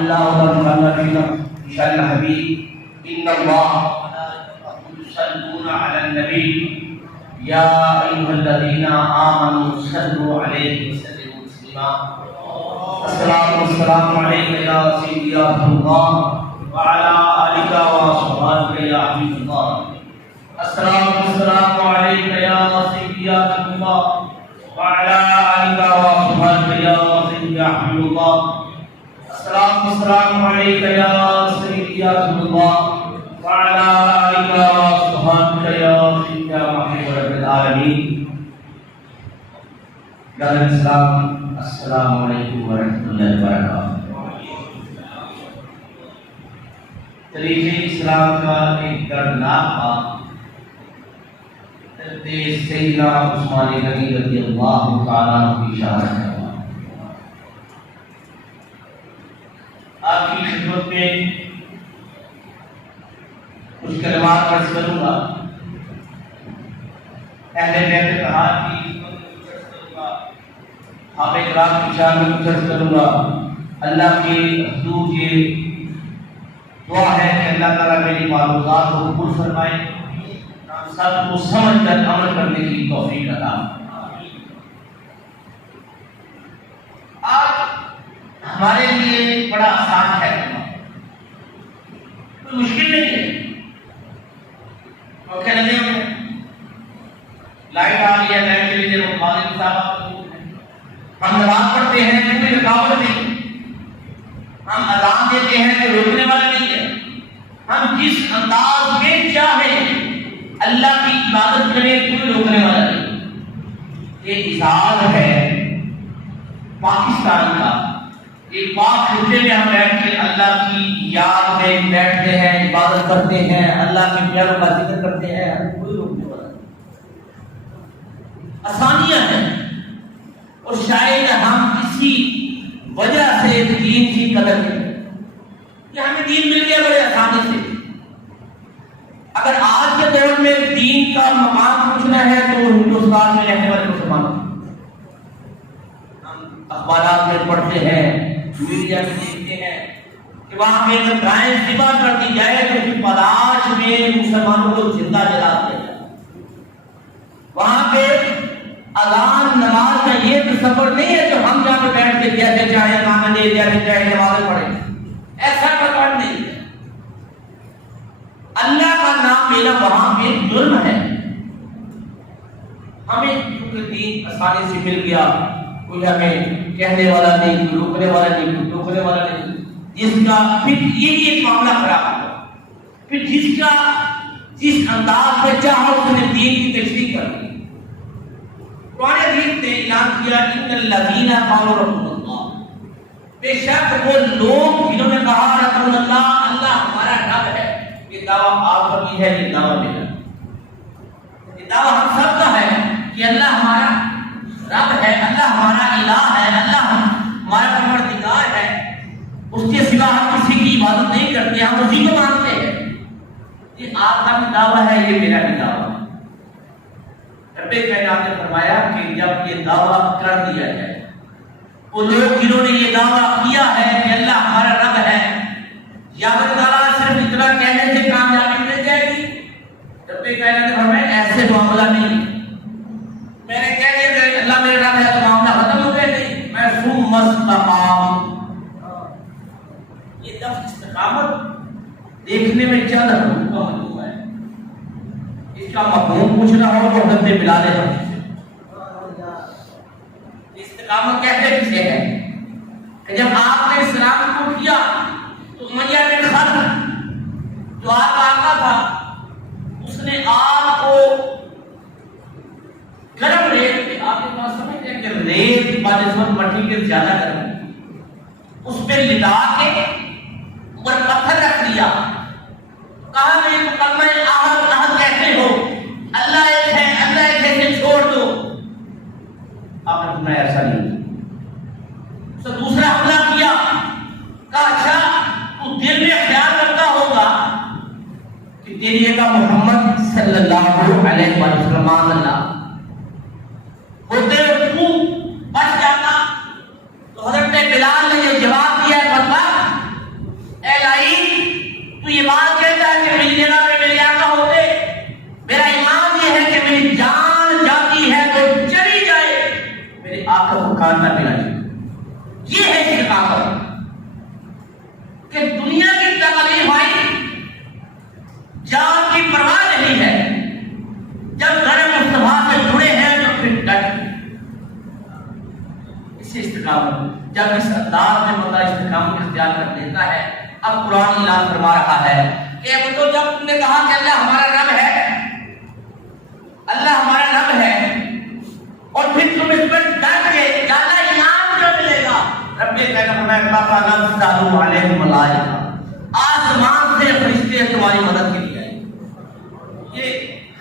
الله والمرسلين شان حبيب إن الله وملائكته يصلون على النبي يا أيها الذين آمنوا صلوا عليه وسلموا تسليما الصلاة والسلام عليك يا سيدي يا رسول الله وعلى آلك وصحبك يا حبيب الله الصلاة والسلام عليك يا سيدي يا رسول الله وعلى آلك وصحبك يا سيدي يا حبيب الله الصلاة والسلام عليك يا سيدي يا رسول الله وعلى آلك وصحبك يا سيدي يا محمد رب العالمين يا الإسلام السلام علیکم ورحمۃ اللہ وبرکاتہ۔ تاریخ اسلام کا ایک دردناک باب سیدنا عثمان غنی رضی اللہ تعالیٰ عنہ کی اشارت ہے۔ آپ کی خدمت میں کچھ کلمات عرض کروں گا۔ اہل بیت طہار کی آپ اکرام کی شان میں کچھ عرض کروں گا۔ اللہ کی حضور یہ دعا ہے کہ اللہ تعالیٰ میری معلومات کو قبول فرمائے، سب کو سمجھ کر عمل کرنے کی توفیق عطا فرمائے۔ آج ہمارے لیے بڑا آسان ہے، کوئی مشکل نہیں ہے۔ اور کہنے میں لائٹ آ گئی ہے، لائٹ چلی جائے، مخالف صاحب ہم نماز پڑھتے ہیں تو کوئی رکاوٹ نہیں، ہم اذان دیتے ہیں تو روکنے والا نہیں ہے۔ ہم جس انداز میں چاہیں اللہ کی عبادت کریں کوئی روکنے والا نہیں۔ یہ اظہار ہے پاکستان کا، ایک پاک خطے میں ہم بیٹھ کے اللہ کی یاد میں بیٹھتے ہیں، عبادت کرتے ہیں، اللہ کے پیاروں کا ذکر کرتے ہیں، کوئی روکنے والا نہیں۔ آسانیاں ہیں، اور شاید ہم کسی وجہ سے دین کی قدر کریں کہ ہمیں دین مل گیا بڑے آسانی سے۔ اگر آج کے دور میں دین کا مقام پوچھنا ہے تو ہندوستان میں رہنے والے مسلمان، ہم اخبارات میں پڑھتے ہیں، میڈیا میں دیکھتے ہیں کہ وہاں پہ اگر گائے ذبح کر دی جائے تو پھر پلاش میں مسلمانوں کو زندہ جلا دیا جائے۔ وہاں پہ اذان نماز کا یہ تصور نہیں ہے کہ ہم جہاں پہ بیٹھ کے جیسے چاہے نام دے جیسے چاہے نمازیں پڑھیں، ایسا تصور نہیں ہے۔ اللہ کا نام لینا وہاں پہ ظلم ہے۔ ہمیں کیونکہ دین آسانی سے مل گیا، کوئی ہمیں کہنے والا نہیں، کوئی روکنے والا نہیں، کوئی ٹوکنے والا نہیں، جس کا پھر یہ ایک معاملہ خراب ہوا، پھر جس انداز میں چاہا اس نے دین کی تشریح کر دی۔ قرآن حدیث نے اعلان کیا ان الذین قالوا ربنا اللہ، بے شک وہ لوگ جنہوں نے کہا رسول اللہ، اللہ ہمارا رب ہے۔ یہ دعویٰ آپ کا بھی ہے، یہ دعویٰ میرا، یہ دعویٰ ہم سب کا ہے کہ اللہ ہمارا رب ہے، اللہ ہمارا الہ ہے، اللہ ہمارا پروردگار ہے، اس کے سوا ہم کسی کی عبادت نہیں کرتے، ہم اسی کو مانتے ہیں۔ یہ آپ کا بھی دعویٰ ہے، یہ میرا بھی دعویٰ ہے۔ رب کائنات نے فرمایا کہ جب یہ دعویٰ کر دیا جائے، وہ لوگ جنہوں نے یہ دعویٰ کیا ہے کہ اللہ ہمارا رب ہے، یا اللہ تعالیٰ صرف اتنا کہنے سے کامیابی مل جائے گی؟ رب کائنات نے فرمایا ایسے معاملہ نہیں، میں نے کہہ دیا کہ اللہ میرے رب ہے تو معاملہ ختم ہو گیا؟ نہیں، میں ثم استقام۔ یہ لفظ استقامت دیکھنے میں چند حروف کا مجموعہ ہے، اس کا مفہوم پوچھنا ہو تو حضرت بلال حبشی سے۔ استقامت کہتے کسے ہے کہ جب آپ نے اسلام کو کیا تو امیہ بن خلف جو آپ کا آقا تھا، اس نے آپ کو گرم ریت پہ، آپ کے پاس سمجھتے ہیں کہ ریت بنسبت مٹی کے زیادہ گرم، اس پہ لٹا کے اوپر پتھر رکھ دیا، کہا میرے کو کلمہ احد احد کہتے ہو، اللہ ایک ہے، اللہ ایک ہے، کہ چھوڑ دو۔ آپ نے فرمایا ایسا نہیں۔ اس نے دوسرا حملہ کیا، کہا اچھا تو دل میں خیال کرتا ہوگا کہ تیری جگہ محمد صلی اللہ علیہ وسلم اللہ ہوتے ہوئے تو بچ جاتا، تو حضرت بلال نے یہ جواب دیا، مطلب کہ دنیا کی تکلیف آئی جان کی پرواہ نہیں ہے، جب در مصطفیٰ سے جڑے ہیں تو پھر ڈٹ اس سے استقامت، جب اس انداز میں بندہ استقامت اختیار کر لیتا ہے. اب قرآن اعلان فرما رہا ہے کہ اب تو جب تم نے کہا کہ اللہ ہمارا رب ہے، اللہ ہمارا رب ہے، اور پھر تم اس پر ڈٹ گئے، زیادہ انعام کیا ملے گا؟ رب نے کہا آسمان سے فرشتے تمہاری مدد کے لیے آئے. یہ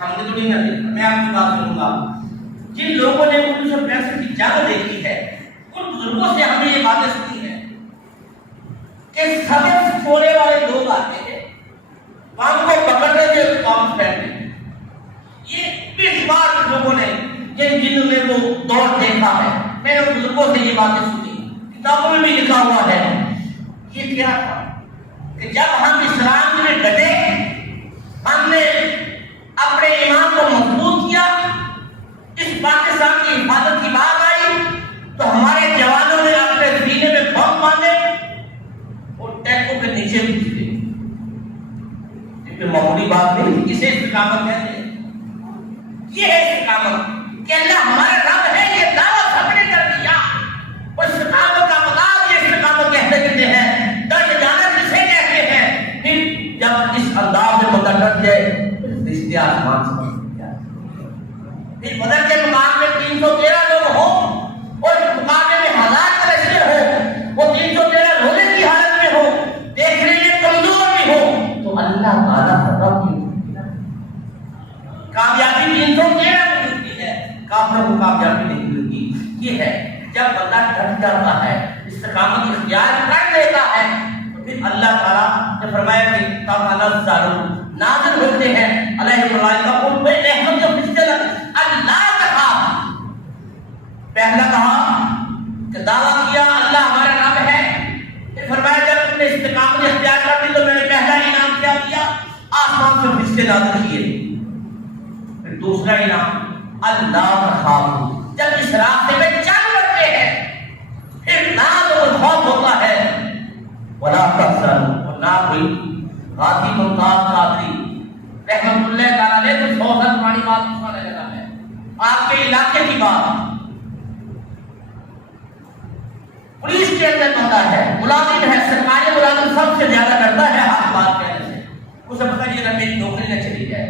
ہم نے تو نہیں دیکھا. میں آپ کی بات سنوں گا، جن لوگوں نے 1965 کی جنگ دیکھی ہے ان بزرگوں سے ہم نے یہ باتیں سنی ہیں کہ سبق چھوڑے والے لوگ آتے ہیں، کام کو پکڑنے کے کام پہنتے. یہ 20 بار لوگوں نے جن میں وہ دور دیکھا ہے، میں نے بزرگوں سے یہ باتیں سنی، کتابوں میں بھی لکھا ہوا ہے. یہ کیا تھا کہ جب ہم اسلام میں ڈٹے، ہم نے اپنے ایمان کو مضبوط کیا، اس پاکستان کی حفاظت کی بات آئی تو ہمارے جوانوں نے اپنے سینے میں بم باندھے اور ٹینکوں کے نیچے گھس گئے. یہ معمولی بات نہیں، اسے استقامت کہتے ہیں. یہ ہے استقامت کہ اللہ ہمارا رب ہے، یہ دعویٰ سب نے کر دیا. اور استقامت کا مقام یہ استقامت کہتے ہیں، ڈٹ جانا کسے کہتے ہیں. پھر جب اس انداز میں بندہ ڈٹ جائے رشتے آسمان سے بن جائے. پھر بدر کے مقام میں 313 لوگ ہوں اور مقابلے میں 1000 کا رشتے ہو، وہ 313 روزے کی حالت میں ہو، دیکھنے میں کمزور بھی ہو، تو اللہ تعالیٰ فتح کی کامیابی 313 کو ملتی ہے، کافروں کو کامیابی نہیں ملتی. یہ ہے جب بندہ ڈٹ جاتا ہے، استقامت اختیار کر لیتا ہے، تو پھر اللہ تعالیٰ نے فرمایا کہ تنزل نازل ہوتے ہیں علیہ الملائکہ ان پہ رحمت و فضل. اللہ کہا، پہلا کہا کہ دعویٰ کیا اللہ ہمارا رب ہے، پھر فرمایا جب تم نے استقامت اختیار کر دی تو میں نے پہلا انعام کیا دیا، آسمان سے فرشتے نازل کیے. پھر دوسرا انعام اللہ تخافوا، جب اس راستے میں چل پڑتے ہیں پھر ناز و خوف ہوتا ہے، ولا تحزنوا، اور نہ کوئی غازی ممتاز قادری رحمت اللہ تعالیٰ نے تو 100 سال پرانی بات سنانے لگا ہے. آپ کے علاقے کی بات، پولیس کے اندر بندہ ہے، ملازم ہے، سرکاری ملازم سب سے زیادہ ڈرتا ہے حق بات کہنے سے. اسے پتہ نہیں میری نوکری نہ چلی جائے.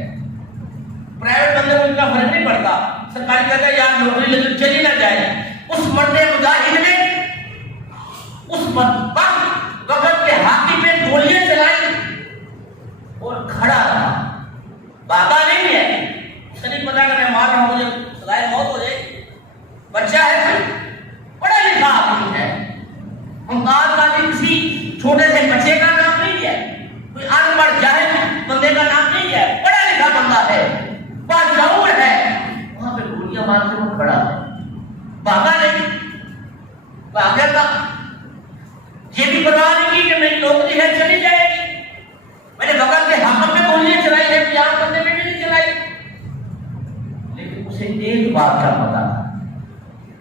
پرائیویٹ بندے کو اتنا فرق نہیں پڑتا، سرکاری کہتا ہے یار نوکری لیکن چلی نہ جائے. اس مرد مجاہد نے اس بدبخت وقت کے ہاتھی پہ گولیاں چلائی اور کھڑا رہا، بھاگا نہیں ہے. اسے نہیں پتا کہ میں مار رہا ہوں، مجھے سزائے موت ہو جائے گی. بچہ ہے، پڑھا لکھا آدمی ہے، ممتاز کا بھی کسی چھوٹے سے بچے کا نام نہیں ہے، کوئی ان پڑھ جاہل بندے کا نام نہیں ہے، پڑھا لکھا بندہ ہے، باشعور ہے. وہاں پہ گولیاں مار کے وہ کھڑا ہے، بھاگا نہیں. بھاگا تھا، یہ بھی پتا نہیں کی کہ میری نوکری ہے چلی جائے گی. میں نے بغل کے حاکم میں گولیاں چلائی ہے، قیام کرنے میں بھی نہیں چلائی. لیکن اسے ایک بات کا پتا تھا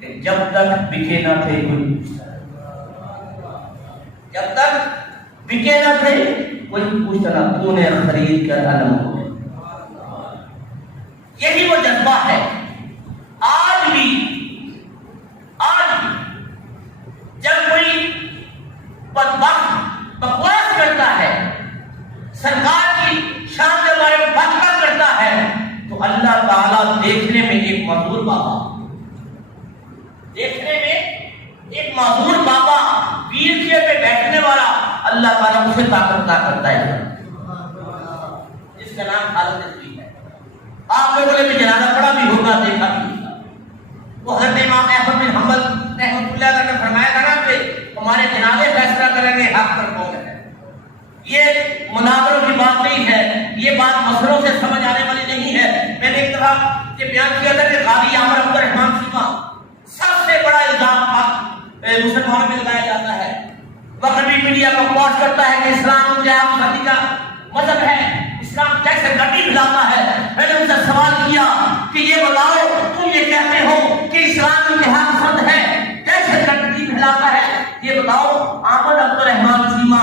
کہ جب تک بکے نہ تھے کوئی، جب تک بکے نہ تھے کوئی پوچھتا نہ تو نے خرید کر علم ہو. یہی وہ جذبہ ہے آج بھی جب کوئی بدبخت بکواس کرتا ہے، سرکار کی شان کے بارے میں بات کرتا ہے، تو اللہ تعالیٰ دیکھنے میں ایک معذور بابا، دیکھنے میں ایک معذور بابا ویل چیئر پہ بیٹھنے والا، اللہ تعالیٰ اسے طاقت عطا کرتا ہے جس کا نام خالد نبوی ہے. آپ لوگوں نے بھی جنازہ پڑھا بھی ہوگا، دیکھا بھی ہوگا. وہ حضرت امام احمد بن حنبل رحمۃ اللہ علیہ نے فرمایا تھا نا کہ ہمارے جنازے فیصلہ کریں گے حق پر کون ہے. یہ مناظروں کی بات نہیں ہے، یہ بات مسئلوں سے سمجھ آنے والی نہیں ہے. میں نے ایک دفعہ یہ بیان کیا تھا کہ قاضی عامر عبد الرحمان سیما سب سے بڑا الزام مسلمانوں میں لگایا جاتا ہے. مغربی میڈیا بکواس کرتا ہے کہ اسلام جہاد شادی کا مذہب ہے، اسلام کیسے گٹی پھیلاتا ہے. میں نے ان سے سوال کیا کہ یہ بتاؤ تم یہ کہتے ہو کہ اسلام جہاد پسند ہے، کیسے گٹی پھیلاتا ہے؟ یہ بتاؤ. عامر عبد الرحمان سیما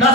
10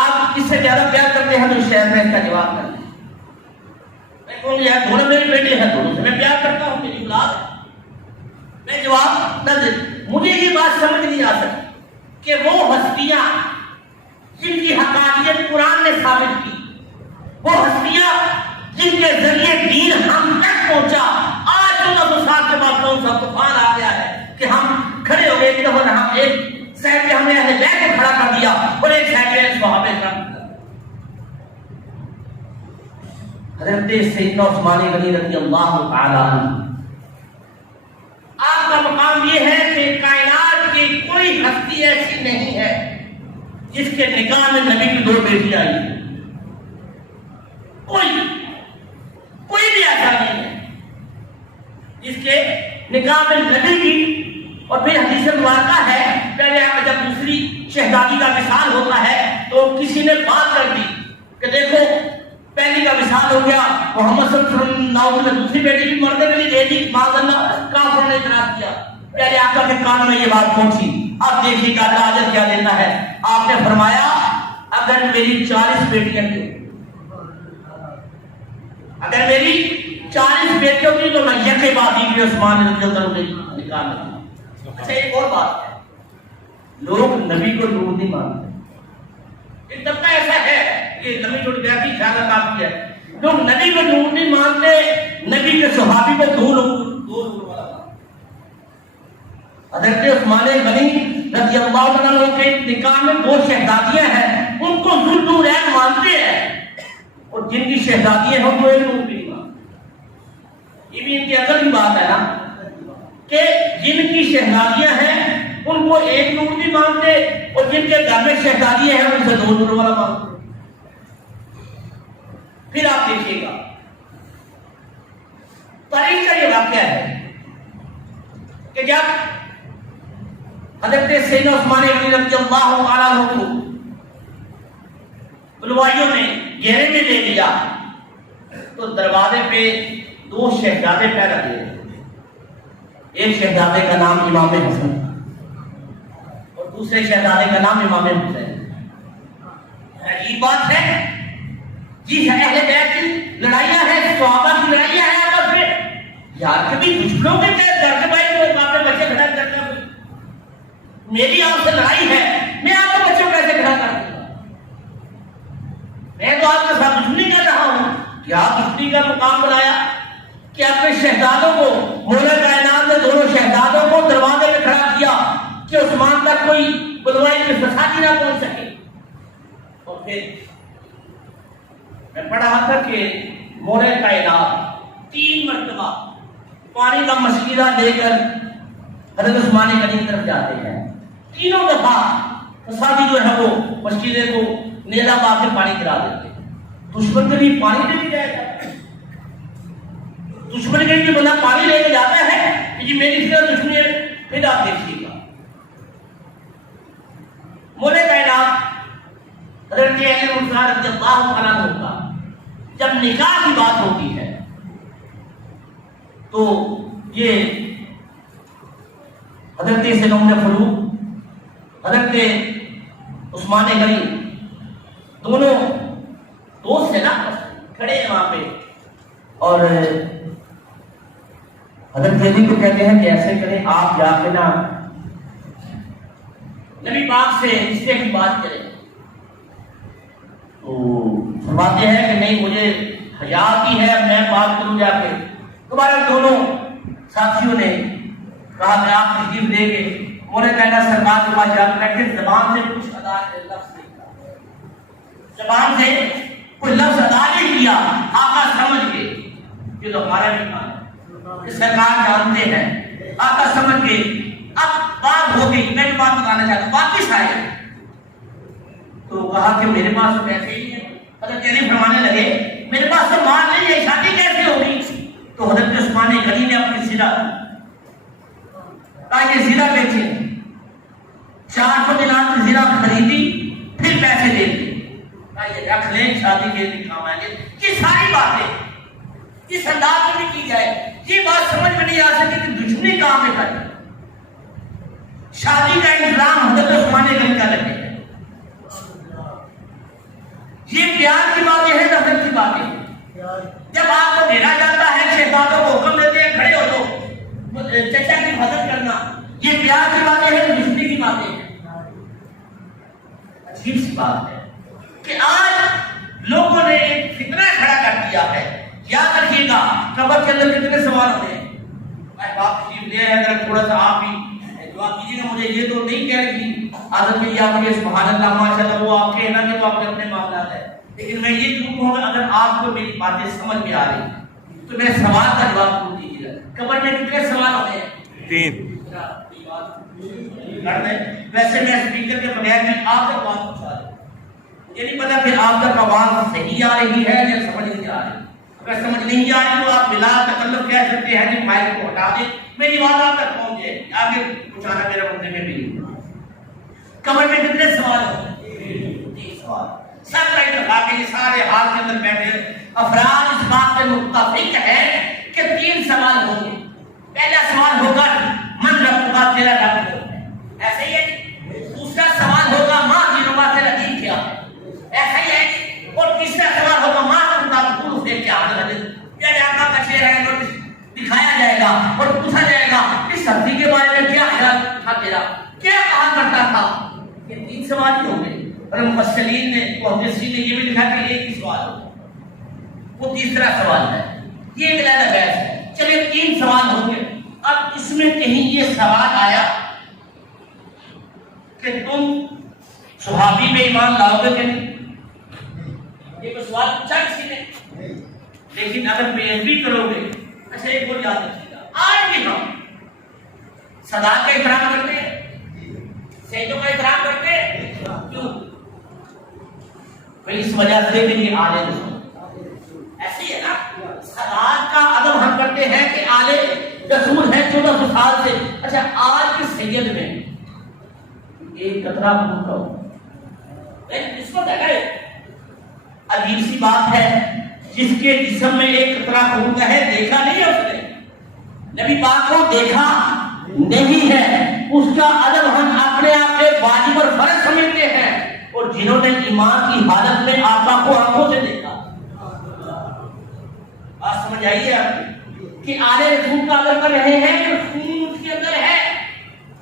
آپ اس سے زیادہ پیار کرتے ہیں تو شہر میں اس کا جواب کر دیں. میں کہوں یار دونوں میرے بیٹے ہیں, دونوں سے میں پیار کرتا ہوں, میری اولاد ہے, میں جواب نہ دے. مجھے یہ بات سمجھ نہیں آ سکتی کہ وہ ہستیاں جن کی حقانیت قرآن نے ثابت کی, وہ ہستیاں جن کے ذریعے دین ہم تک پہنچا, آج 1400 سال کے بعد کون سا طوفان آ گیا ہے کہ ہم کھڑے ہو گئے, ایک دفعہ ہم ایک سائڈ پہ ہم نے اہل بیت کو کھڑا کر دیا اور ایک سائڈ پہ صحابہ کرام. حضرت سیدنا عثمان غنی رضی اللہ تعالی عنہ, آپ کا مقام یہ ہے کہ کائنات کی کوئی ہستی ایسی نہیں ہے جس کے نکاح میں نبی کی 2 بیٹیاں آئی. کوئی بھی ایسا نہیں ہے جس کے نکاح میں نبی کی. اور پھر حدیث مبارکہ ہے, پہلے جب دوسری شہزادی کا وصال ہوتا ہے تو کسی نے بات کر دی کہ دیکھو پہلی کا وصال ہو گیا, محمد صلی اللہ علیہ وسلم نے دوسری بیٹی بھی مردے کے لیے دے دی, معاذ اللہ کافروں نے اعتراض کیا. پہلے آقا کے کان میں یہ بات پہنچی. اب دیکھیے گا اجر کیا دیتا ہے. آپ نے فرمایا اگر میری 40 بیٹیاں تھیں, اگر میری 40 بیٹیوں کی تو میں یکے بعد ہی عثمان رضی اللہ عنہ کے نکاح میں. اچھا ایک اور بات ہے, لوگ نبی کو نور نہیں مانتے. ایک طبقہ ایسا ہے کہ نبی جو بیعتی خیالات آپ ہے, لوگ نبی کو نور نہیں مانتے, نبی کے صحابی کو دو نور والا. حضرت عثمان غنی رضی اللہ عنہ کے نکاح میں 2 شہزادیاں ہیں, ان کو ذوالنورین مانتے ہیں, اور جن کی شہزادیاں ہیں وہ ایک نور بھی نہیں مانتے. یہ بھی ان کی عقل کی بات ہے نا کہ جن کی شہزادیاں ہیں ان کو ایک نور نہیں مانتے, اور جن کے گھر میں شہزادیاں ہیں ان سے 2 نور والا مانتے. پھر آپ دیکھیے گا تاریخ کا یہ واقعہ ہے کہ جب حضرت سیدنا عثمان غنی رضی اللہ تعالیٰ عنہ کو بلوائیوں نے گھیرے میں لے لیا تو دروازے پہ 2 شہزادے پہرا دیے. ایک شہزادے کا نام امام حسن اور دوسرے شہزادے کا نام امام حسین. عجیب بات ہے جی, اہل بیت کی لڑائیاں ہیں, صحابہ کی لڑائیاں ہیں آپس میں. یار کبھی دشمنوں کے درد بھائی کوئی باپ نے بچے کھڑا کرتا ہے, میری آپ سے لڑائی ہے, میں آپ کو بچوں کیسے کھڑا کر دوں گا؟ میں تو آپ کے ساتھ دشمنی کر رہا ہوں. کیا دشمنی کا مقام بنایا کہ اپنے شہزادوں کو, مولا کائنات نے دونوں شہزادوں کو دروازے میں کھڑا کیا کہ عثمان تک کوئی بلوائی کی فسادی نہ پہنچ سکے. اور پھر میں پڑھا تھا کہ مولا کائنات 3 مرتبہ پانی کا مشکلہ لے کر حضرت عثمان غنی کی طرف جاتے ہیں. تینوں دفعہ فسادی جو ہے وہ مشکلے کو نیزہ مار کے پانی گرا دیتے ہیں. دشمن کے لیے پانی لے کے جائے گا, دشمن کے لیے بندہ پانی لے کے جاتا ہے کہ جی میری طرح دشمن ہے. پھر آپ دیکھیے گا مولا کائنات حضرت علی رضی اللہ تعالیٰ عنہ کا جب نکاح کی بات ہوتی ہے تو یہ حضرت سیدنا عمر فاروق, حضرت عثمان غنی دونوں دوست ہیں نا, کھڑے ہیں وہاں پہ, اور حضرت علی کو کہتے ہیں کہ ایسے کریں آپ جا کے نا نبی پاک سے رشتے کی بات کریں. تو فرماتے ہیں کہ نہیں مجھے حیا کی ہے, میں بات کروں جا کے. دوبارہ دونوں ساتھیوں نے کہا کہ آپ تشریف دے گے. انہوں نے کہنا سرکار کے پاس جا کے بیٹھے, زبان سے کچھ ادا لفظ نہیں کیا, زبان سے کوئی لفظ ادا نہیں کیا. آقا سمجھ گئے یہ تو ہمارا بھی کام ہے کہ سرکار جانتے ہیں. آقا سمجھ گئے. اب بات ہو گئی, میں بھی بات بتانا چاہتا ہوں. واپس آئے تو کہا کہ میرے پاس تو پیسے ہی ہیں. حضرت علی فرمانے لگے میرے پاس تو مال نہیں ہے, شادی کیسے ہوگی؟ تو حضرت عثمان غنی نے اپنی زرہ کہا یہ زرہ بیچے, 400 دینار کی زرہ خریدی, پھر پیسے دے دی, کہا یہ رکھ لیں شادی کے لیے کام آئیں گے. یہ ساری باتیں اس انداز میں کی جائے, یہ بات سمجھ میں نہیں آ سکتی کہ دشمنی کام میں کرے. شادی کا انتظام حضرت عثمان غنی کا لگے. بات ہے کہ آج لوگوں نے ایک فتنہ کھڑا کر دیا ہے. یاد رکھیے گا قبر کے اندر کتنے سوال ہوتے ہیں. میں بات تشریف لے آیا اگر تھوڑا سا آپ بھی دعا کیجیے گا. مجھے یہ تو نہیں کہہ رہی عادت میں آپ کے سبحان اللہ ماشاءاللہ وہ آپ کے نا کہ وہ آپ کے اپنے معاملات ہے, لیکن میں یہ کہوں گا اگر آپ کو میری باتیں سمجھ میں آ رہی تو میرے سوال کا جواب ضرور دیجیے گا. قبر میں کتنے سوال ہوتے ہیں؟ 3. ویسے میں اسپیکر کے بغیر بھی آپ تک بات پہنچا دوں, یہ نہیں پتا کہ آپ تک آواز صحیح آ رہی ہے یا سمجھ نہیں آ رہی. اگر سمجھ نہیں آ رہی تو آپ بلا تکلف کہہ سکتے ہیں کہ مائک کو ہٹا دیں, میری بات آپ تک پہنچ جائے. آگے پہنچانا میرا مدعے میں بھی. قبر میں کتنے سوال ہوتے ہیں؟ 3 سوال. سب کا اتفاق ہے کہ سارے حال کے اندر بیٹھے افراد اس بات پہ متفق ہیں کہ 3 سوال ہوں گے. پہلا سوال ہوگا من رب کا, تیرا رب کون ہے, ایسے ہی ہے. دوسرا سوال ہوگا ماں دینوں تیرا دین کیا ہے, ایسا ہی ہے. اور تیسرا سوال ہوگا ماں کا رسول سے کیا ہے, یہ آقا کا شعر ہے جو دکھایا جائے گا اور پوچھا جائے گا اس سبزی کے بارے میں کیا خیال تھا تیرا, کیا کہا کرتا تھا. یہ 3 سوال ہی ہوں گے. اور مفسرین نے محدثین نے یہ بھی لکھا کہ ایک ہی سوال ہوگا, وہ تیسرا سوال ہے. یہ ایک علیحدہ بحث ہے. چلیے 3 سوال ہوں گے. اب اس میں کہیں یہ سوال آیا کہ تم صحابی میں ایمان لاؤ گے کہ نہیں, یہ کوئی سوال پوچھا کسی نے, لیکن اگر بے ادبی کرو گے. اچھا ایک اور یاد رکھیے گا, آج بھی ہم صدا کا احترام کرتے ہیں, سیدوں کا احترام کرتے ہیں. کیوں؟ اس وجہ سے کہ یہ آلے رسول ایسی ہے نا. صداقت کا ادب ہم کرتے ہیں کہ آلے رسول ہے 1400 سال سے. اچھا آج کے سید میں ایک قطرہ خون کا ہو, اس کو دیکھا ہے عجیب سی بات ہے. جس کے جسم میں ایک قطرہ خون کا ہے, دیکھا نہیں ہے اس نے, نبی پاک کو دیکھا نہیں ہے. اس کا ادب ہم اپنے آپ کے واجب اور فرض سمجھتے ہیں. اور جنہوں نے ایمان کی حالت میں آقا کو آنکھوں سے دیکھا, بات سمجھ آئیے آپ کہ آلے رسول کا ادب کر رہے ہیں کہ خون اس کے اندر ہے,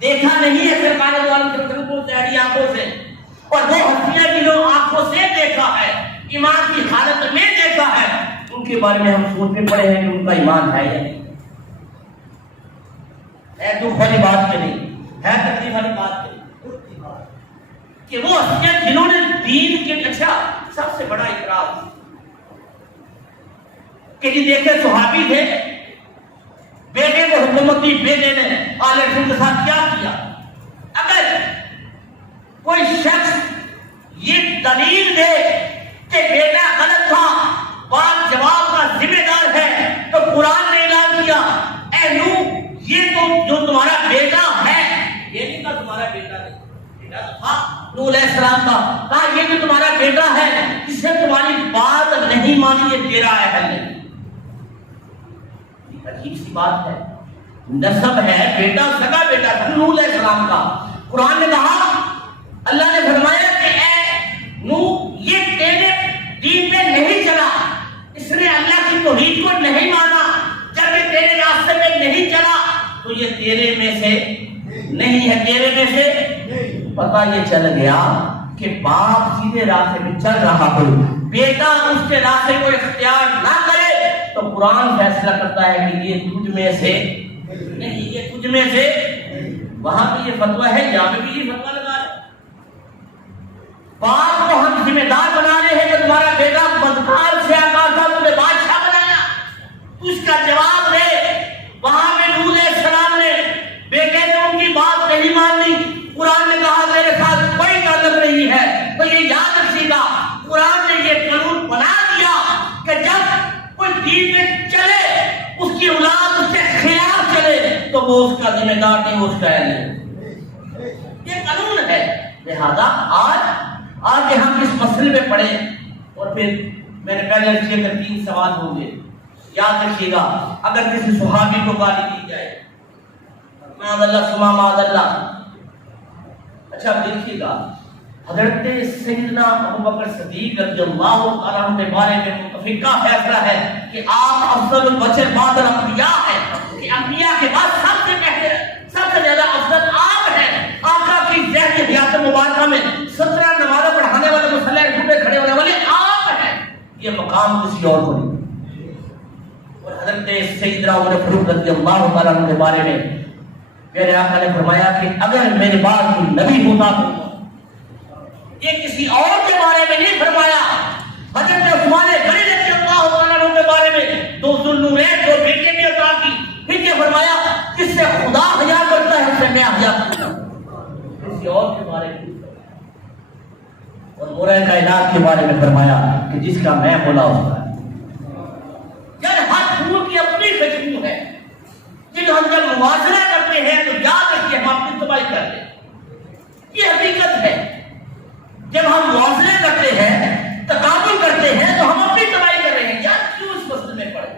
دیکھا نہیں ہے سرکار دو عالم کے بالکل تہری آنکھوں سے. اور وہ ہستیاں جنہوں آنکھوں سے دیکھا ہے, ایمان کی حالت میں دیکھا ہے, ان کے بارے میں ہم سوچتے پڑے ہیں کہ ان کا ایمان ہے یا نہیں. ہے دکھ والی بات کہ نہیں, ہے تکلیف والی بات کہ نہیں کہ وہ ہستیاں جنہوں نے دین کے. اچھا سب سے بڑا اعتراض کہ جی دیکھیں صحابی تھے, بیٹے کو حکومت دی, بیٹے نے آل رسول کے ساتھ کیا کیا. اگر کوئی شخص یہ دلیل دے کہ بیٹا غلط تھا, بات جواب کا ذمہ دار ہے, تو قرآن نے اعلان کیا اے نوح یہ تو جو تمہارا بیٹا ہے, یہ نہیں کہا تمہارا بیٹا نہیں, بیٹا تو تھا نوح علیہ السلام کا, کہا یہ جو تمہارا بیٹا ہے جس سے تمہاری بات نہیں مانی یہ تیرا اہل نہیں. عجیب سی بات ہے. نسب ہے, بیٹا سگا بیٹا تھا نوح علیہ السلام کا. قرآن نے کہا, اللہ نے فرمایا کہ اے نوح یہ تیرے دین میں نہیں چلا, اس نے اللہ کی توحید کو نہیں مانا, جب یہ تیرے راستے میں نہیں چلا تو یہ تیرے میں سے نہیں ہے, تیرے میں سے. پتہ یہ چل گیا کہ باپ سیدھے راستے میں چل رہا ہو, بیٹا اس کے راستے کو اختیار نہ کرے, تو قرآن فیصلہ کرتا ہے کہ یہ تجھ میں سے نہیں, یہ تجھ میں سے. وہاں بھی یہ فتویٰ ہے, یہاں میں بھی یہ فتویٰ لگا ہے. باپ کو ہم ذمہ دار بنا رہے ہیں کہ تمہارا بیٹا بدکار سے آکار تھا, تمہیں بادشاہ بنایا, اس کا جواب دے. وہاں میں نوح علیہ السلام نے بیٹے نے ان کی بات نہیں مانی, قرآن نے کہا میرے ساتھ کوئی تعلق نہیں ہے. تو یہ یاد رکھیے گا, قرآن نے یہ قانون بنا دیا کہ جب کوئی دین میں چلے, اس کی اولاد اس سے خلاف چلے, تو وہ اس کا ذمہ دار نہیں, اس کا ہے نہیں. یہ قانون ہے. لہذا آج ہم اس مسئلے میں پڑھیں, اور پھر میں نے پہلے رکھیے کہ 3 سوال ہوں گے. یاد رکھیے گا, اگر کسی صحابی کو گالی دی جائے, معاذ اللہ سما معاذ اللہ. اچھا دیکھیے گا, حضرت سیدنا ابوبکر صدیق رضی اللہ تعالیٰ عنہ کے بارے میں متفقہ فیصلہ ہے کہ آپ افضل البشر بعد الانبیاء ہیں, کہ انبیاء کے بعد سب سے پہلے سب سے زیادہ افضل آپ ہیں. آقا کی ذہنی حیات مبارکہ میں 17 نمازیں پڑھانے مقام کسی اور کو نہیں. اور حضرت سیدنا عمر فاروق رضی اللہ تعالیٰ عنہ کے بارے میں میرے آقا نے فرمایا کہ اگر میرے بعد کوئی نبی ہوتا تو یہ کسی اور کے بارے میں نہیں فرمایا. حضرت عثمان غنی رضی اللہ تعالیٰ عنہ کے بارے میں دو ذوالنورین دو بیٹے بھی عطا کی. پھر یہ فرمایا جس سے خدا حیا کرتا ہے اس سے میں حیا کرتا ہوں. کسی اور کے بارے میں. اور مولا کائنات کے بارے میں فرمایا کہ جس کا میں مولا ہوتا ہے. یار ہر پھول کی اپنی خوشبو ہے. جن ہم جب موازنہ کرتے ہیں تو یاد رکھیے ہم اپنی تباہی کرتے ہیں. یہ حقیقت ہے. جب ہم موازنہ کرتے ہیں تقابل کرتے ہیں تو ہم اپنی تباہی کر رہے ہیں. یار کیوں اس مسئلے میں پڑے.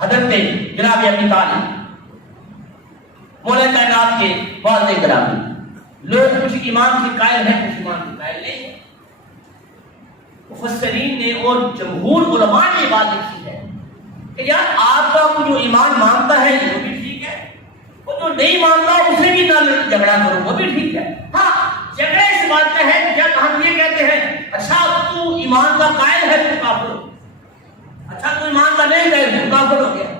حضرت جناب ابی طالب مولا کائنات کے والد گرامی. لوگ کچھ ایمان کے قائل ہیں کچھ ایمان کے قائل نہیں. مفسرین نے اور جمہور علماء نے یہ بات لکھی ہے کہ یار آپ کا جو ایمان مانتا ہے وہ بھی ٹھیک ہے, وہ جو نہیں مانتا اسے بھی نہ جھگڑا کرو وہ بھی ٹھیک ہے. ہاں جھگڑا اس بات کا ہے جب ہم یہ کہتے ہیں اچھا تو ایمان کا قائل ہے تو کافر ہو, اچھا تو ایمان کا نہیں قائل تو کافر ہو گیا.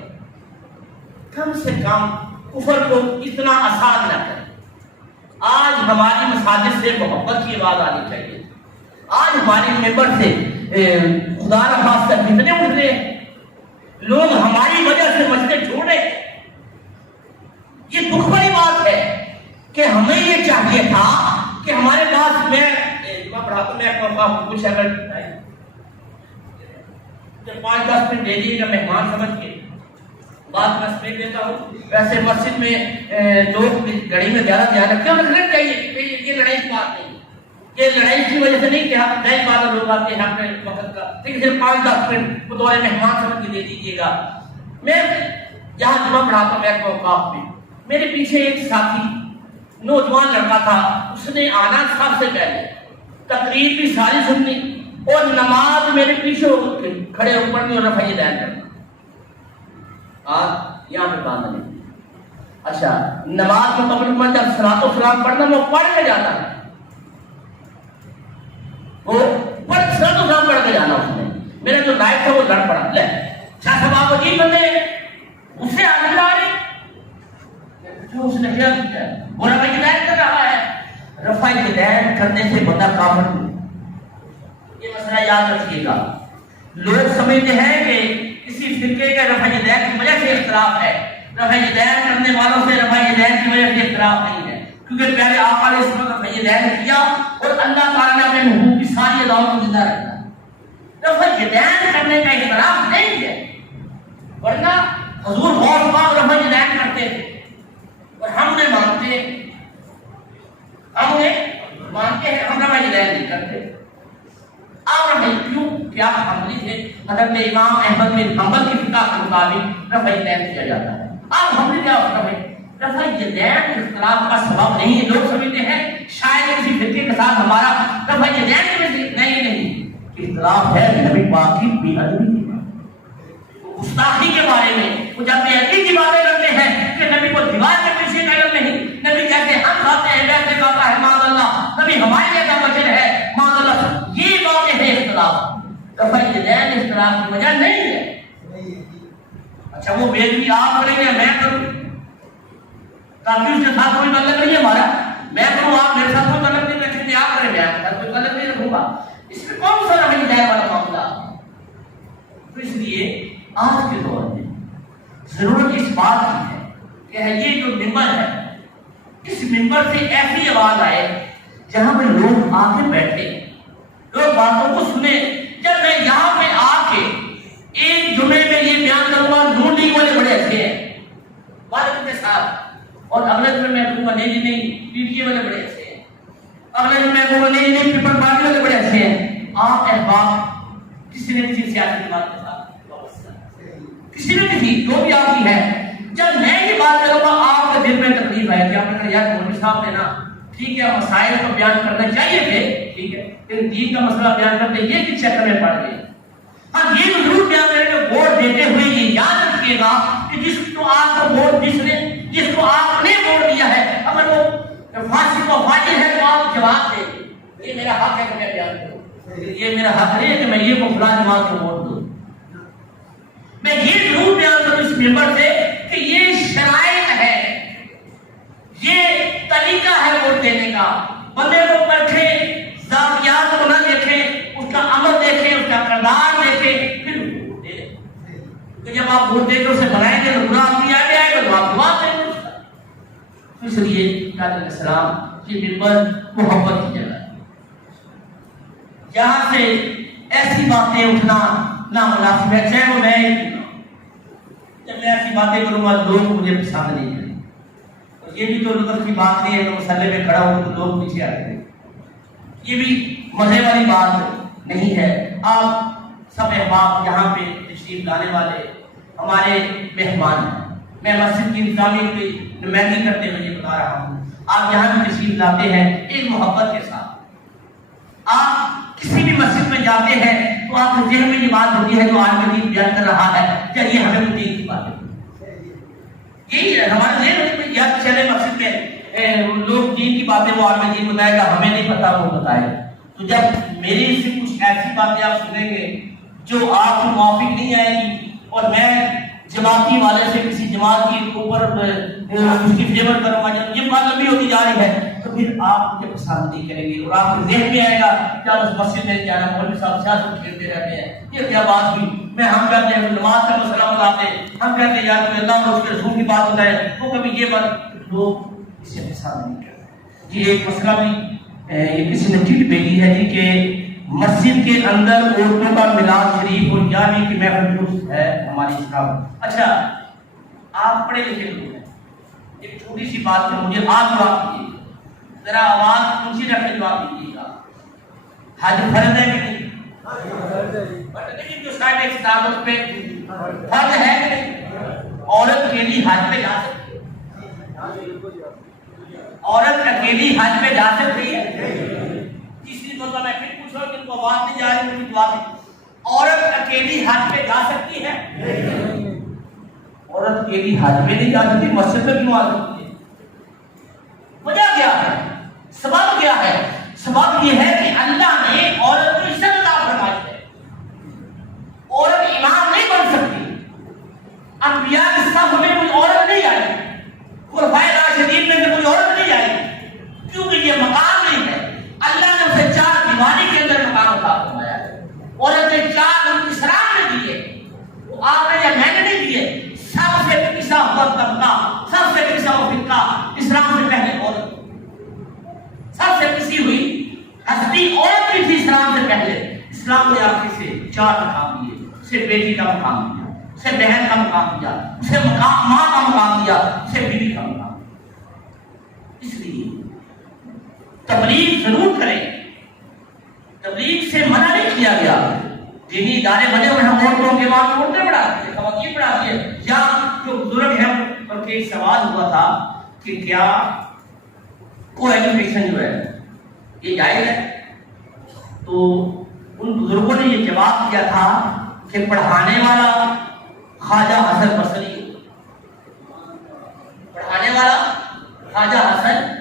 کم سے کم کفر کو اتنا آسان نہ کریں. آج ہماری مساجد سے محبت کی آواز آنی چاہیے. آج ہمارے ممبر سے خدا نہ خاص کر کتنے اٹھ رہے ہیں. لوگ ہماری وجہ سے مسجد چھوڑ رہے ہیں. یہ دکھ بڑی بات ہے کہ ہمیں یہ چاہیے تھا کہ ہمارے پاس میں پڑھاتا میں کچھ اگر 5-10 منٹ دے دیجیے گا مہمان سمجھ کے بات میں سمجھ دیتا ہوں. ویسے مسجد میں لوگ لڑائی میں زیادہ دھیان رکھتے ہیں. رکھنا چاہیے کہ یہ لڑائی کی بات نہیں, یہ لڑائی کی وجہ سے نہیں کہ نئے بات لوگ آتے ہیں اپنے وقت کا, لیکن صرف 5-10 منٹ بطور مہمان سمجھ کے دے دیجیے گا. میں جہاں جمعہ پڑھاتا ہوں میں اوقاف میں, میرے پیچھے ایک ساتھی نوجوان لڑکا تھا. اس نے آنا سب سے پہلے, تقریر بھی ساری سننی اور نماز میرے پیچھے کھڑے ہو پڑھنی اور رفع یدین کرنا. آج یہاں پہ باندھ نہیں. اچھا نماز مکمل جب صلاۃ و سلام پڑھنا وہ پڑھ کے جاتا ہے, وہ صلاۃ و سلام پڑھ کے جانا. اس نے میرا جو نائب تھا وہ لڑ پڑا. لے شاہ صاحب آپ عجیب بندے ہیں, اس سے آگے لا رہے جو اس نے کیا کیا ہے وہ رفع یدین کر رہا ہے. رفع یدین کرنے سے بندہ کافر نہیں. یہ مسئلہ یاد رکھیے گا. لوگ سمجھتے ہیں کہ کسی فرقے کا رفع یدین کی وجہ سے اختلاف ہے. رفع یدین کرنے والوں سے رفع یدین کی وجہ سے اختلاف نہیں ہے, کیونکہ پیارے آقا نے اس پر رفع یدین کیا اور اللہ تعالیٰ نے اپنے محبوب کی ساری اداؤں کو زندہ رکھا. رفع یدین کرنے کا اختلاف نہیں ہے, ورنہ حضور غوث پاک رفع یدین کرتے تھے اور ہم نے مانتے ہیں ہم رفع یدین نہیں کرتے. آپ رفع کیوں کیا حملی تھے. حضرت امام احمد بن حنبل کی فقہ کے مطابق رفع یدین کیا جاتا ہے. آپ ہم نے کیا رفع یدین اختلاف کا سبب نہیں ہے. لوگ سمجھتے ہیں شاید کسی فرقے کے ساتھ ہمارا رفع یدین کی وجہ نہیں. اختلاف ہے نبی پاک کی بے ادبی کی بات, گستاخی کے بارے میں. وہ جب بے ادبی کی باتیں کرتے ہیں کہ نبی کو دیوار کے پیچھے کا علم نہیں, نبی کہتے ہیں ہم کھاتے ہیں ویسے کھاتا ہے معاذ اللہ, نبی ہمارے جیسا بچن ہے معاذ اللہ. یہ باتیں ہیں اختلاف. رفع یدین اختلاف کی وجہ نہیں ہے. اچھا وہ بے ادبی آپ کریں گے میں کروں, تاکہ اس کے ساتھ کوئی تعلق نہیں ہے ہمارا. میں کروں آپ میرے ساتھ کوئی تعلق نہیں رکھیں گے, آپ کریں میں آپ کے ساتھ کوئی تعلق نہیں رکھوں گا. اس میں کون سا رفع یدین والا معاملہ. تو اس لیے آج کے دور میں ضرورت اس بات کی ہے کہ یہ جو ممبر ہے اس ممبر سے ایسی آواز آئے جہاں پہ لوگ آ کے بیٹھے, لوگ باتوں کو سنے. جب میں یہاں پہ آ کے ایک جمعے میں یہ بیان کروں گا نون لیگ والے بڑے اچھے ہیں والد کے ساتھ, اور اگلے دن میں کہوں گا نہیں نہیں پی ٹی اے والے بڑے اچھے ہیں, اگلے دن میں کہوں گا نہیں نہیں پیپل پارٹی والے بڑے اچھے ہیں. آپ احباب کسی نے کسی سیاسی بات کے ساتھ کسی نے کسی جو بھی آپ کی ہے, جب میں یہ بات کروں گا آپ کے دل میں تکلیف ہے کہ آپ نے کہا یار مولوی صاحب نے نا ٹھیک ہے مسائل کو بیان کرنا چاہیے تھے, ٹھیک ہے لیکن دین کا مسئلہ بیان کرتے یہ کس چکر میں پڑ گئے. ہاں یہ ضرور بیان کریں کہ ووٹ دیتے ہوئے یہ یاد رکھیے گا کہ جس کو آپ کو ووٹ جس کو آپ نے ووٹ دیا ہے اگر وہ فاسق و فاجر ہے تو آپ جواب دیں. یہ میرا حق ہے کہ میں بیان کروں. یہ میرا حق نہیں ہے کہ میں یہ فلاں جماعت کو ووٹ دوں. میں یہ ضرور بیان کروں اس ممبر سے کہ یہ شرائط ہے، یہ طریقہ ہے ووٹ دینے کا. بندے کو پرکھیں، ذاتیات کو نہ دیکھیں، اس کا عمل دیکھیں، اس کا کردار دیکھیں، پھر ووٹ دیں. کہ جب آپ ووٹ دے کے اسے بنائیں گے تو برا آدمی آ جائے گا تو آپ دعا دیں گے اس کا. اس لیے علیہ السلام یہ ممبر محبت کی جگہ ہے. یہاں سے ایسی باتیں اٹھنا نامناسب ہے، چاہے وہ میں جب میں ایسی باتیں کروں گا لوگ مجھے پسند نہیں کریں. اور یہ بھی تو لطف کی بات نہیں ہے کہ مسئلے میں کھڑا ہوں تو لوگ پیچھے آ جائیں. یہ بھی مزے والی بات نہیں ہے. آپ سب احباب یہاں پہ تشریف لانے والے ہمارے مہمان ہیں. میں مسجد کی انتظامیہ کی نمائندگی کرتے ہوئے یہ بتا رہا ہوں. آپ یہاں پہ تشریف لاتے ہیں ایک محبت کے ساتھ. آپ کسی بھی مسجد میں جاتے ہیں تو آپ کے ذہن میں یہ بات ہوتی ہے جو آج کا دین بیان کر رہا ہے کیا یہ ہمیں تو دین کی بات ہے. یہی ہے ہمارے ذہن میں یاد چلے مسجد میں لوگ دین کی باتیں وہ آج کا دین بتائے گا، ہمیں نہیں پتا وہ بتائے. تو جب میری سے کچھ ایسی باتیں آپ سنیں گے جو آپ کو موافق نہیں آئے گی اور میں جماعتی والے سے کسی جماعت کے اوپر اس کی فیور کروں گا، جب یہ بات لمبی ہوتی جا رہی ہے تو پھر آپ مجھے پسند نہیں کریں گے اور آپ کے ذہن میں آئے گا کیا اس مسجد میں جانا مولوی صاحب سیاست کھیلتے رہتے ہیں. یہ کیا بات ہوئی؟ ہم کہتے ہیں نماز کا مسئلہ بتاتے ہیں، ہم کہتے ہیں یا تو اللہ اور اس کے رسول کی بات ہوتا ہے، وہ کبھی یہ بات لوگ اسے پسند نہیں کرتے. یہ ایک مسئلہ بھی یہ کسی نے چیٹ بھیجی ہے جی کہ مسجد کے اندر عورتوں کا میلاد شریف اور جامع کی محفل درست ہے ہماری اسلام. اچھا آپ پڑھے لکھے لوگ ہیں، ایک چھوٹی سی بات ہے مجھے آپ جواب دیجیے، ذرا آواز اونچی رکھ کے جواب دیجیے گا. حج فرض ہے کہ نہیں؟ بٹ لیکن جو صاحب ایک کتابت پہ فرض ہے کہ نہیں؟ عورت اکیلی حج پہ جا سکتی ہے؟ عورت اکیلی حج پہ جا سکتی ہے؟ تیسری مرتبہ میں پھر پوچھ رہا ہوں جن کو آواز نہیں جا رہی ان کی جواب دیں. عورت اکیلی حج پہ جا سکتی ہے؟ عورت اکیلی حج پہ نہیں جا سکتی، مسجد میں کیوں آ سکتی ہے؟ وجہ کیا ہے؟ سبب کیا ہے؟ سبب یہ ہے کہ اللہ نے عورت کو عزت عطا فرمائی ہے. عورت امام نہیں بن سکتی. انبیاء کے صف میں کوئی عورت نہیں آئی، خلفائے راشدین میں سے کوئی عورت نہیں آئی، کیونکہ یہ مقام نہیں ہے. اللہ نے اسے چار دیواری کے اندر مقام عطا فرمایا ہے. عورت نے چار اسلام نے دیے، وہ آپ نے یا میں نے نہیں دیے. سب سے پسا ہوا طبقہ، سب سے پسا ہوا فرقہ اسلام سے پہلے عورت، سب سے پسی ہوئی ہستی عورت بھی تھی اسلام سے پہلے. اسلام نے آپ سے چار مقام دیے، اسے بیٹی کا مقام دیا، اسے بہن کا مقام دیا، اسے ماں کا مقام دیا، اسے بیوی کا مقام دیا. اس لیے تبلیغ ضرور کریں، تبلیغ سے منع نہیں کیا گیا. دینی ادارے بنے ہوئے ہم عورتوں کے بعد عورتیں پڑھاتی ہیں، خواتین پڑھاتی ہیں. یا جو بزرگ ہیں ان کے ایک سوال ہوا تھا کہ کیا کو ایجوکیشن جو ہے یہ جائز ہے؟ تو ان بزرگوں نے یہ جواب دیا تھا کہ پڑھانے والا خواجہ حسن بصری ہو، پڑھانے والا خواجہ حسن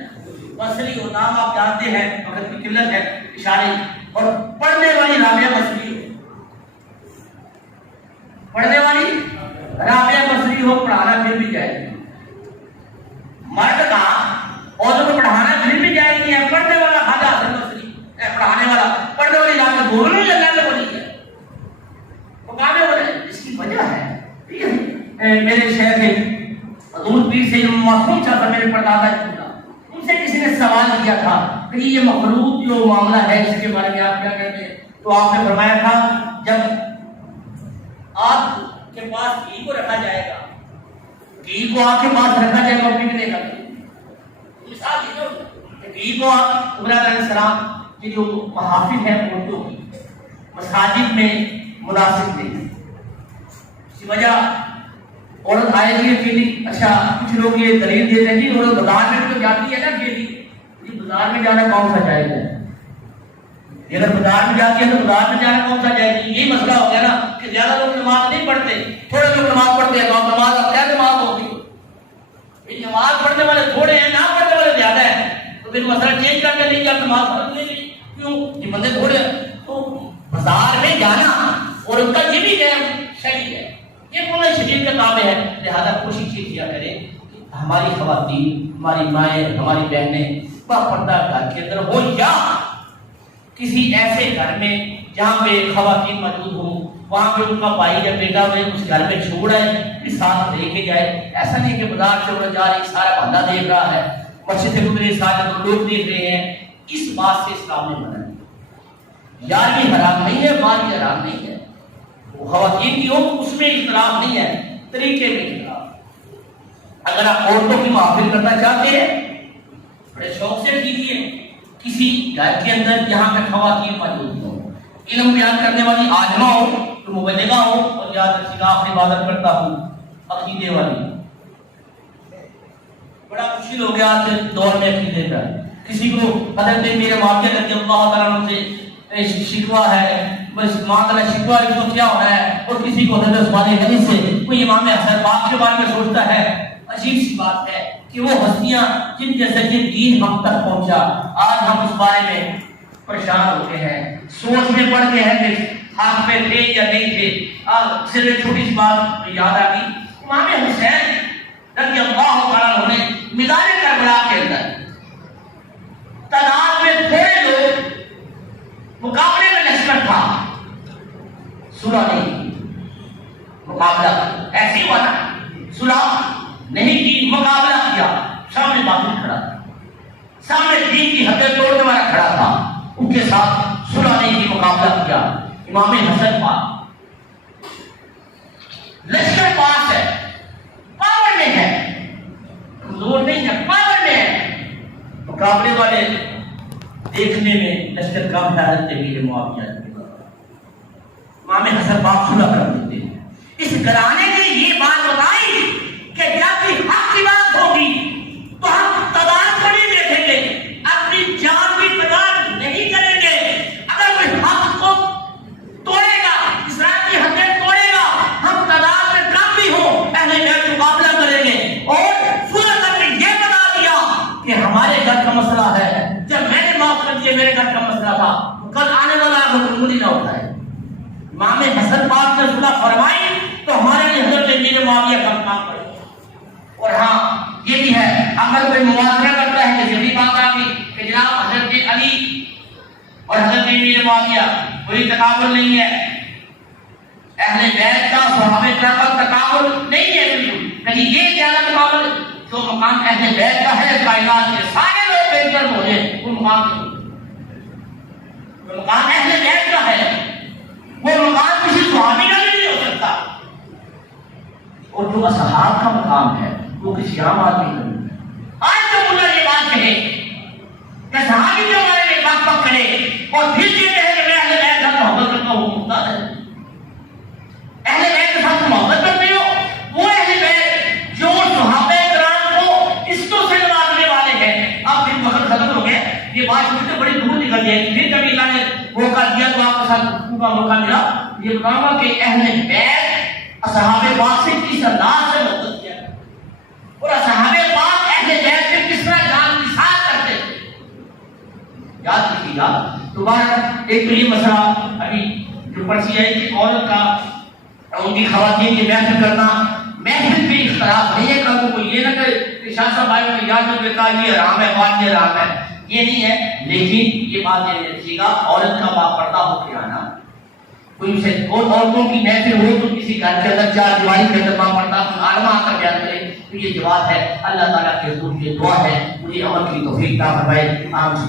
بصری ہو، نام آپ جانتے ہیں، وقت کی قلت ہے اشارے، اور پڑھنے والی رابعہ بصری ہو، پڑھنے والی رابعہ بصری ہو، پڑھانا پھر بھی جائے. مرد کا عورتوں کو پڑھانا پھر بھی جائے گی. پڑھنے والا خواجہ حسن بصری، پڑھانے والا پڑھنے والی رابعہ دونوں ہی لگا کے بولی ہے، وہ کہاں ہو رہے ہیں. اس کی وجہ ہے ٹھیک ہے. میرے شیخ حضور پیر سے معصوم چاہتا تھا، میرے پردادا ان سے کسی نے سوال کیا تھا کہ یہ مخلوط جو معاملہ ہے اس کے بارے میں آپ کیا کہتے ہیں؟ تو آپ نے فرمایا تھا جب آپ کے پاس گھی کو رکھا جائے گا، گھی کو آپ کے پاس رکھا جائے گا، پکنے کا مثال دیجیے. گھی کو آپ ابراہیم علیہ السلام کی جو محافظ ہیں اردو کی مساجد میں مناسب نہیں. اسی وجہ عورت آئے گی اکیلی. اچھا کچھ لوگ یہ دلیل دیتے ہیں کہ عورت بازار میں تو جاتی ہے نا اکیلی، بازار میں جانا کون سا جائز ہے؟ اگر بازار میں جاتی ہے تو بازار میں جانا کون سا جائز ہے؟ یہی مسئلہ ہو گیا نا کہ زیادہ لوگ نماز نہیں پڑھتے، تھوڑے لوگ نماز پڑھتے ہیں. تو نماز اب کیا نماز ہوگی؟ نماز پڑھنے والے تھوڑے ہیں، نہ پڑھنے والے زیادہ ہیں، تو پھر مسئلہ چینج کر کے نہیں جب نماز پڑھ لیں گے. کیوں؟ یہ بندے تھوڑے ہیں. تو اور ان کا یہ بھی غیر شرعی ہے، یہ پورے شریر کا کام ہے. لہذا کوشش یہ کیا کریں کہ ہماری خواتین، ہماری مائیں، ہماری بہنیں باپردہ گھر کے اندر ہو، یا کسی ایسے گھر میں جہاں پہ خواتین موجود ہوں، وہاں پہ ان کا بھائی یا بیٹا انہیں اس گھر میں چھوڑ آئے، پھر ساتھ لے کے جائے. ایسا نہیں کہ بازار سے جا رہی سارا بندہ دیکھ رہا ہے، مسجد سے گزرے سارے لوگ دیکھ رہے ہیں. اس بات سے اسلام نے منع کیا. یار بھی حرام نہیں ہے، مال بھی حرام نہیں ہے. خواتین کی ہو اس میں اختلاف نہیں ہے، طریقے میں اختلاف. اگر آپ عورتوں کی محافل کرنا چاہتے ہیں بڑے شوق سے کیجیے، کسی گھر کے اندر جہاں پہ خواتین موجود ہوں، علم بیان کرنے والی عالمہ ہو، تو مبلغہ ہو، اور یاد رکھیے گا آپ عبادت کرتا ہوں عقیدے والی. بڑا مشکل ہو گیا آج دور میں عقیدے کا. کسی کو حضرت میرے معاویہ رضی اللہ تعالیٰ عنہ سے شکوہ ہے، بس معاملہ شکوہ اس کو کیا ہونا ہے، اور کسی کو حضرت عثمان غنی سے کوئی امام حسن پاک کے بارے میں سوچتا ہے. عجیب سی بات ہے کہ وہ ہستیاں جن کے ذریعے دین ہم تک پہنچا، آج ہم اس بارے میں پریشان ہوتے ہیں، سوچ میں پڑ کے ہیں کہ ہاتھ میں تھے یا نہیں تھے. صرف چھوٹی سی بات یاد آ گئی، امام حسین رضی اللہ تعالیٰ عنہ نے میدان کربلا کے اندر تعداد میں تھوڑے لوگ، مقابلے میں لشکر تھا، صلح نہیں، مقابلہ ایسے ہوا نا، صلح نہیں کی، مقابلہ کیا. سامنے باطل کھڑا تھا، سامنے دین کی حدیں توڑنے والا کھڑا تھا، ان کے ساتھ صلح نہیں کی، مقابلہ کیا. امام حسن پاک لشکر پاس ہے، پاور میں ہے، کمزور نہیں ہے، پاور میں ہے. مقابلے والے دیکھنے میں لشکر کم ہے، حضرت امیر معاویہ امام حسن پاک صلح کر دیتے ہیں. اس گھرانے نے یہ بات بتائی کہ جب بھی حق کی بات ہوگی تو ہم تعداد کو نہیں دیکھیں گے، اپنی جان بھی قدر نہیں کریں گے. اگر کوئی حق کو توڑے گا، اسلام کی حدیں توڑے گا، ہم تعداد میں کم بھی ہوں، اہل بیت مقابلہ کریں گے. اور صلح نے یہ بتا دیا کہ ہمارے گھر کا مسئلہ ہے، جب میں نے معاف کر دیا میرے گھر کا مسئلہ تھا، کل آنے والا حکم نہ ہوتا ہے. امام حسن پاک نے صلح فرمائی تو ہمارے لیے حضرت امیر معاویہ کا کام کرے. اور ہاں یہ بھی ہے، اگر کوئی موازنہ کرتا ہے کہ جبھی بات آ گئی کہ جناب حضرت علی اور حضرت امیر معاویہ کوئی تقابل نہیں ہے، اہل بیت کا صحابہ کرام کا تقابل نہیں ہے، کہیں یہ زیادہ تقابل جو مقام اہل بیت کا ہے، کائنات کے سارے لوگ بہتر ہو جائیں وہ مقام جو مقام اہل بیت کا ہے، وہ مقام کسی صحابی کا نہیں ہو سکتا. اور جو اصحاب کا مقام ہے وہ کسی عام آدمی کا نہیں ہے. آج تو مجھے یہ بات کہے کہ صحابی جو ہمارے لیے بات پکڑے اور پھر یہ کہے کہ میں اہل بیت کا محبت کرتا ہوں، وہ محتاج ہے. اہل بیت کے ساتھ محبت کرتے ہو، وہ اہل بیت جو صحابہ کرام کو عزتوں سے نوازنے والے ہیں. اب پھر وقت ختم ہو گیا، یہ بات مجھے بڑی دور نکل جائے گی. پھر کبھی اللہ نے موقع دیا تو آپ کے ساتھ گفتگو کا موقع ملا. یہ بتاؤں کہ اہل بیت اصحاب پاک سے کس انداز سے محبت کیا اور اصحاب پاک اہل بیت سے کس طرح جان نثار کرتے تھے. یاد رکھیے گا. دوبارہ ایک تو یہ مسئلہ ابھی جو پرچی ہے کہ عورت کا ان کی خواتین کی محفل کرنا، محفل پہ اختلاف نہیں ہے. کل کو یہ نہ کہ شاہ صاحب آئے تو یاد رکھے گا یہ حرام ہے، بات یہ حرام ہے، یہ نہیں ہے. لیکن یہ بات یہ رکھیے گا، عورت کا باپردہ ہو کے آنا، کوئی سے اور عورتوں کی محفل ہو تو کسی گھر کے اندر چار دیواری کے اندر باپردہ عالمہ آ کر بیان کرے تو یہ جواب ہے. اللہ تعالیٰ کے حضور یہ دعا ہے، مجھے عمل کی توفیق عطا فرمائے. آمین.